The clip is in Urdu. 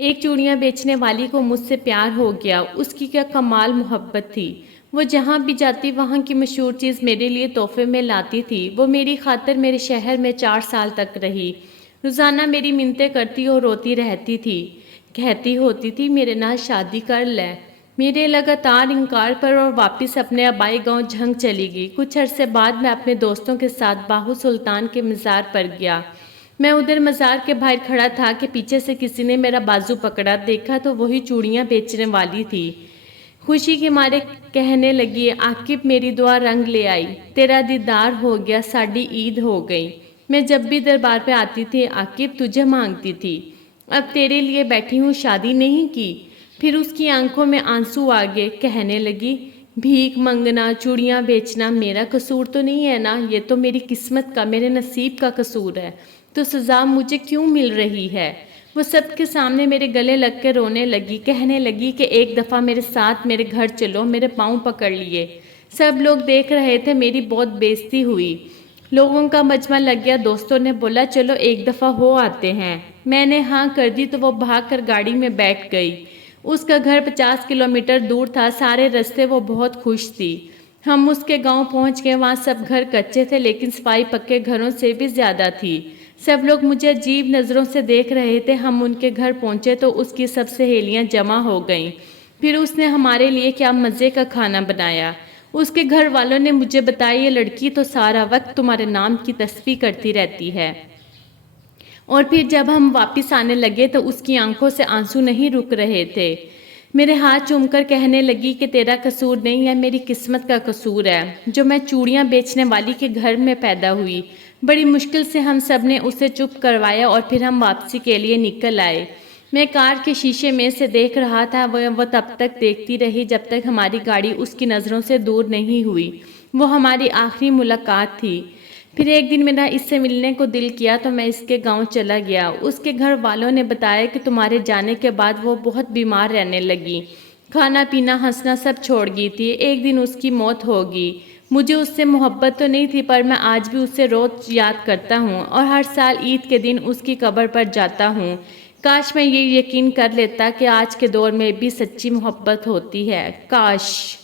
ایک چوڑیاں بیچنے والی کو مجھ سے پیار ہو گیا۔ اس کی کیا کمال محبت تھی۔ وہ جہاں بھی جاتی وہاں کی مشہور چیز میرے لیے تحفے میں لاتی تھی۔ وہ میری خاطر میرے شہر میں 4 سال تک رہی۔ روزانہ میری منتیں کرتی اور روتی رہتی تھی۔ کہتی ہوتی تھی میرے نال شادی کر لے۔ میرے لگاتار انکار پر اور واپس اپنے آبائی گاؤں جھنگ چلی گئی۔ کچھ عرصے بعد میں اپنے دوستوں کے ساتھ باہو سلطان کے مزار پر گیا۔ میں ادھر مزار کے باہر کھڑا تھا کہ پیچھے سے کسی نے میرا بازو پکڑا۔ دیکھا تو وہی چوڑیاں بیچنے والی تھی۔ خوشی کے مارے کہنے لگی، عاقب میری دعا رنگ لے آئی، تیرا دیدار ہو گیا، ساڈی عید ہو گئی۔ میں جب بھی دربار پہ آتی تھی عاقب تجھے مانگتی تھی، اب تیرے لیے بیٹھی ہوں، شادی نہیں کی۔ پھر اس کی آنکھوں میں آنسو آ گئے، کہنے لگی، بھیک منگنا، چوڑیاں بیچنا میرا قصور تو نہیں ہے نا، یہ تو میری قسمت کا، میرے نصیب کا قصور ہے، تو سزا مجھے کیوں مل رہی ہے؟ وہ سب کے سامنے میرے گلے لگ کے رونے لگی، کہنے لگی کہ ایک دفعہ میرے ساتھ میرے گھر چلو، میرے پاؤں پکڑ لیے۔ سب لوگ دیکھ رہے تھے، میری بہت بےزتی ہوئی۔ لوگوں کا مجمع لگ گیا، دوستوں نے بولا چلو ایک دفعہ ہو آتے ہیں۔ میں نے ہاں کر دی تو وہ بھاگ کر گاڑی میں بیٹھ گئی۔ اس کا گھر 50 کلومیٹر دور تھا، سارے رستے وہ بہت خوش تھی۔ ہم اس کے گاؤں پہنچ گئے، وہاں سب گھر کچے تھے لیکن صفائی پکے گھروں سے بھی زیادہ تھی۔ سب لوگ مجھے عجیب نظروں سے دیکھ رہے تھے۔ ہم ان کے گھر پہنچے تو اس کی سب سہیلیاں جمع ہو گئیں۔ پھر اس نے ہمارے لیے کیا مزے کا کھانا بنایا۔ اس کے گھر والوں نے مجھے بتایا یہ لڑکی تو سارا وقت تمہارے نام کی تسبیح کرتی رہتی ہے۔ اور پھر جب ہم واپس آنے لگے تو اس کی آنکھوں سے آنسو نہیں رک رہے تھے۔ میرے ہاتھ چوم کر کہنے لگی کہ تیرا قصور نہیں ہے، میری قسمت کا قصور ہے جو میں چوڑیاں بیچنے والی کے گھر میں پیدا ہوئی۔ بڑی مشکل سے ہم سب نے اسے چپ کروایا اور پھر ہم واپسی کے لیے نکل آئے۔ میں کار کے شیشے میں سے دیکھ رہا تھا، وہ تب تک دیکھتی رہی جب تک ہماری گاڑی اس کی نظروں سے دور نہیں ہوئی۔ وہ ہماری آخری ملاقات تھی۔ پھر ایک دن میرا اس سے ملنے کو دل کیا تو میں اس کے گاؤں چلا گیا۔ اس کے گھر والوں نے بتایا کہ تمہارے جانے کے بعد وہ بہت بیمار رہنے لگی، کھانا پینا ہنسنا سب چھوڑ گئی تھی۔ ایک دن اس کی موت ہوگی۔ مجھے اس سے محبت تو نہیں تھی پر میں آج بھی اسے روز یاد کرتا ہوں اور ہر سال عید کے دن اس کی قبر پر جاتا ہوں۔ کاش میں یہ یقین کر لیتا کہ آج کے دور میں بھی سچی محبت ہوتی ہے، کاش۔